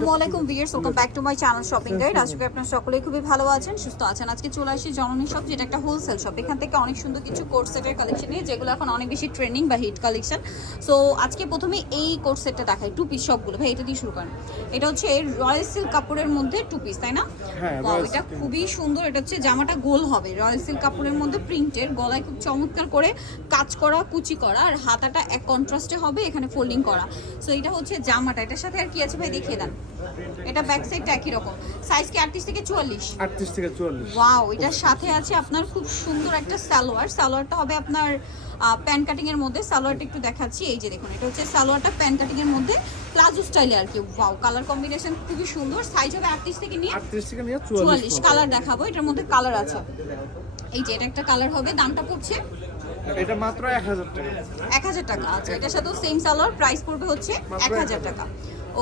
আসসালামু আলাইকুম viewers welcome back to my channel shopping guide আশা করি আপনারা সকলেই খুবই ভালো আছেন সুস্থ আছেন। আজকে চলে আসি জননী শপ যেটা একটা হোলসেল শপ এখান থেকে অনেক সুন্দর কিছু কোর্স সেটের কালেকশন নিয়ে যেগুলো এখন অনেক বেশি ট্রেন্ডিং বা হিট কালেকশন সো আজকে প্রথমে এই কোর্স সেটটা দেখাই টু পিস সবগুলো ভাই এটা দিয়ে শুরু করেন। এটা হচ্ছে রয়্যাল সিল্ক কাপড়ের মধ্যে টু পিস তাই না? হ্যাঁ, এটা খুবই সুন্দর। এটা হচ্ছে জামাটা গোল হবে রয়্যাল সিল্ক কাপড়ের মধ্যে প্রিন্টের গলায় খুব চমৎকার করে কাজ করা কুচি করা আর হাতাটা এক কন্ট্রাস্টে হবে এখানে ফোল্ডিং করা। সো এটা হচ্ছে জামাটা। এটার সাথে আর কি আছে ভাই দেখিয়ে দেন। এটা ব্যাক সাইডটা একই রকম। সাইজ কি আটত্রিশ থেকে চুয়াল্লিশ? আটত্রিশ থেকে চুয়াল্লিশ। ওয়াও এটার সাথে আছে আপনার খুব সুন্দর একটা সালোয়ার। সালোয়ারটা হবে আপনার প্যান কাটিং এর মধ্যে। সালোয়ারটা একটু দেখাচ্ছি। এই যে দেখুন এটা হচ্ছে সালোয়ারটা প্যান কাটিং এর মধ্যে। প্লাজো স্টাইলে আর কি। ওয়াও কালার কম্বিনেশন খুবই সুন্দর। সাইজ হবে আটত্রিশ থেকে নিয়ে আটত্রিশ থেকে নিয়ে চুয়াল্লিশ চুয়াল্লিশ। কালার দেখাবো। এটার মধ্যে কালার আছে। এই যে এটা একটা কালার হবে। দামটা পড়ছে? এটা মাত্র এক হাজার টাকা। এক হাজার টাকা। আচ্ছা এটার সাথেও সেম সালোয়ার। প্রাইস পড়বে হচ্ছে এক হাজার 1000 টাকা।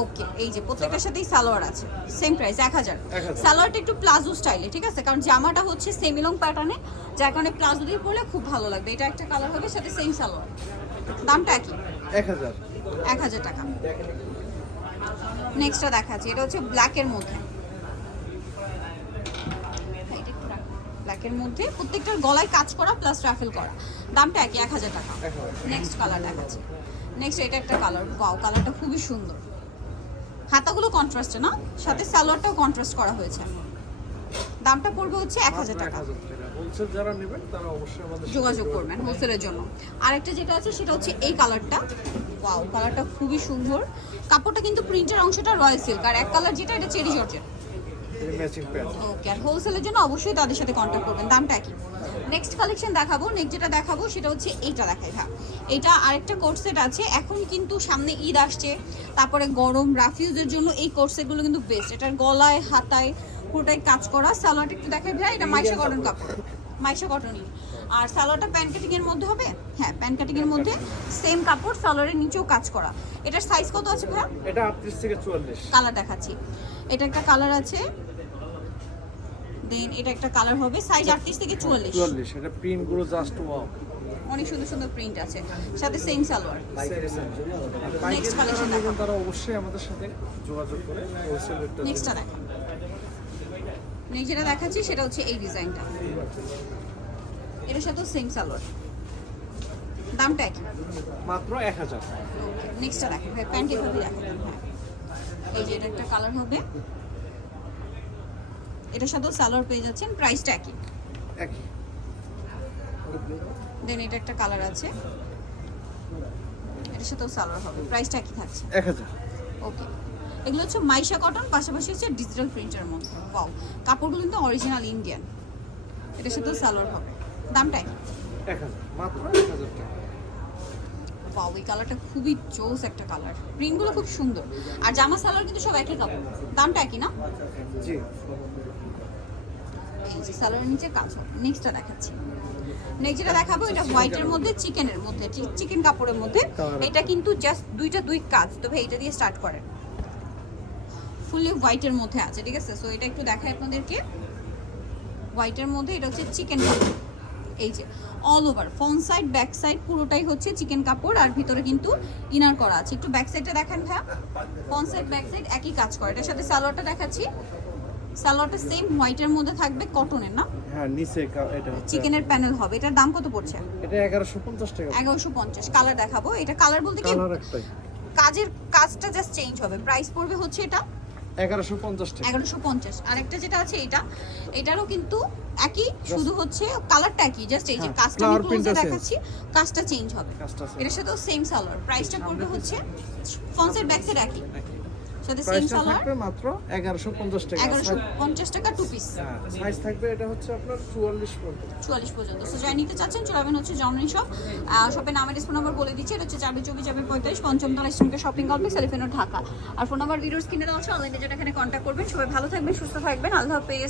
ওকে এই যে প্রত্যেকটার সাথেই সালোয়ার আছে সেম প্রাইস এক হাজার। সালোয়ারটা একটু প্লাজো স্টাইলে ঠিক আছে? কারণ জামাটা হচ্ছে সেমিলং প্যাটার্নে যার কারণে প্লাজো দিয়ে পরলে খুব ভালো লাগবে। এটা একটা কালার হবে সাথে সেম সালোয়ার। দামটা একই? এক হাজার। এক হাজার টাকা। নেক্সটটা দেখাচ্ছি এটা হচ্ছে ব্ল্যাকের মধ্যে। ব্ল্যাকের মধ্যে প্রত্যেকটার গলায় কাজ করা প্লাস রাফেল করা। দামটা একই এক হাজার টাকা। নেক্সট কালার দেখাচ্ছি। নেক্সট এটা একটা কালার ওয়াও কালারটা খুবই সুন্দর। হাতাগুলো কন্ট্রাস্টে না? সাথে সালোয়ারটাও কন্ট্রাস্ট করা হয়েছে। দামটা পড়বে হচ্ছে এক হাজার টাকা। 1000 টাকা। হোলসেল যারা নেবেন তারা অবশ্যই আমাদের যোগাযোগ করবেন হোলসেলের জন্য। আরেকটা যেটা আছে সেটা হচ্ছে এই কালারটা ওয়াও কালারটা খুবই সুন্দর। কাপড়টা কিন্তু প্রিন্টের অংশটা রয়্যাল সিল্ক আর এক কালার যেটা এটা চেরি জর্জেট ওকে আর হোলসেলের জন্য অবশ্যই তাদের সাথে কন্ট্যাক্ট করবেন। দামটা একই। নেক্সট কালেকশন দেখাবো। নেক্সট যেটা দেখাবো সেটা হচ্ছে এইটা দেখাই হ্যাঁ এটা আরেকটা কোর্ট সেট আছে। এখন কিন্তু সামনে ঈদ আসছে। তারপরে গরম রাফিউজের জন্য এই কোর্ট সেটগুলো কিন্তু বেস্ট এটার গলায় হাতায় পুরোটাই কাজ করা। সালোয়ারটা একটু দেখাই ভাই। এটা মাইশা কটন কাপড়। মাইশা কটনই আর সালোয়ারটা প্যান কাটিং এর মধ্যে হবে? হ্যাঁ প্যান কাটিং এর মধ্যে সেম কাপড় সালোয়ারের নিচেও কাজ করা। এটার সাইজ কত আছে ভাই এটা আটত্রিশ থেকে চুয়াল্লিশ। কালার দেখাচ্ছি। এটা একটা কালার আছে। দেন এটা একটা কালার হবে সাইজ আটত্রিশ থেকে চুয়াল্লিশ। চুয়াল্লিশ এটা প্রিন্টগুলো জাস্ট ওয়াও অনেক সুন্দর সুন্দর প্রিন্ট আছে। সাথে সেম সালোয়ার। Collection নেবেন দেখাও। তারা অবশ্যই আমাদের সাথে যোগাযোগ করে হোলসেল রেটটা নেক্সটটা দেখা নেক্সট যেটা দেখাচ্ছি সেটা হচ্ছে এই ডিজাইনটা এটার সাথেও সেম সালোয়ার। দামটা একই। মাত্র এক হাজার। নেক্সটটা দেখেন প্যান্ট এভাবে দেখেন এই যে এটা একটা কালার হবে। এটার সাথেও সালোয়ার পেয়ে যাচ্ছেন প্রাইসটা একই। একই। দেন এটা একটা কালার আছে। এটার সাথেও সালোয়ার হবে প্রাইসটা একই থাকছে। এক হাজার। ওকে এগুলো হচ্ছে মাইশা কটন পাশাপাশি হচ্ছে ডিজিটাল প্রিন্টের মধ্যে। পাও কাপড়গুলো কিন্তু অরিজিনাল ইন্ডিয়ান এটার সাথেও সালোয়ার হবে। দামটাই এক হাজার। মাত্র এক হাজার টাকা। পাও এই কালারটা খুবই জোস একটা কালার প্রিন্টগুলো খুব সুন্দর। আর জামা সালোয়ার কিন্তু সব একই কাপড়। দামটা একই না? জি। যে সালোয়ারের নিচে কাজ হবে নেক্সটটা দেখাচ্ছি। নেক্সট যেটা দেখাবো এটা হোয়াইটের মধ্যে চিকেনের মধ্যে চিকেন কাপড়ের মধ্যে। এটা কিন্তু জাস্ট দুইটা দুই কাজ। তবে এইটা দিয়ে স্টার্ট করেন। ফুললি হোয়াইটের মধ্যে আছে ঠিক আছে? সো এটা একটু দেখাই আপনাদেরকে। হোয়াইটের মধ্যে এটা হচ্ছে চিকেন কাপড়। এই যে all over front side back side পুরোটাই হচ্ছে চিকেন কাপড়। আর ভিতরে কিন্তু ইনার করা আছে। একটু ব্যাক সাইডটা দেখেন ভাইয়া। ফ্রন্ট সাইড ব্যাক সাইড একই কাজ করে। এটার সাথে সালোয়ারটা দেখাচ্ছি। সালোয়ারটা সেম হোয়াইটের মধ্যে থাকবে কটনের না? হ্যাঁ নিচে এটা চিকেনের প্যানেল হবে। এটার দাম কত পড়ছে? এটা এগারোশো পঞ্চাশ টাকা এগারোশো পঞ্চাশ কালার দেখাবো। এটা কালার বলতে কি? কালার একটাই। কাজের কাজটা জাস্ট চেঞ্জ হবে। প্রাইস পড়বে হচ্ছে এটা? এগারোশো পঞ্চাশ টাকা। এগারোশো পঞ্চাশ। আরেকটা যেটা আছে এটা এটারও কিন্তু একই শুধু হচ্ছে কালারটা একই জাস্ট এই যে কাজটা আমি ক্লোজে দেখাচ্ছি কাজটা চেঞ্জ হবে। আছে। সাথেও সেম সালোয়ার প্রাইসটা পড়বে হচ্ছে ফ্রন্ট সাইড ব্যাক সাইড একই। সাথে সেম সালোয়ার থাকবে মাত্র এগারোশো পঞ্চাশ টাকা এগারোশো পঞ্চাশ টাকা টু পিস সাইজ থাকবে এটা হচ্ছে আপনার পর্যন্ত। চুয়াল্লিশ পর্যন্ত। সো যাই নিতে চাচ্ছেন চলাবেন হচ্ছে জননী শপ শপের নামের ফোন নাম্বার বলে দিচ্ছি। এটা হচ্ছে চাবি পঞ্চমতলা শপিং কমপ্লেক্স এলিফেন্ট ঢাকা। আর ফোন নাম্বার ভিডিওস কিনে দেওয়া আছে। অনলাইনে যেটা এখানে কন্ট্যাক্ট করবেন। সবাই ভালো থাকবেন সুস্থ থাকবেন। আল্লাহ হাফেজ।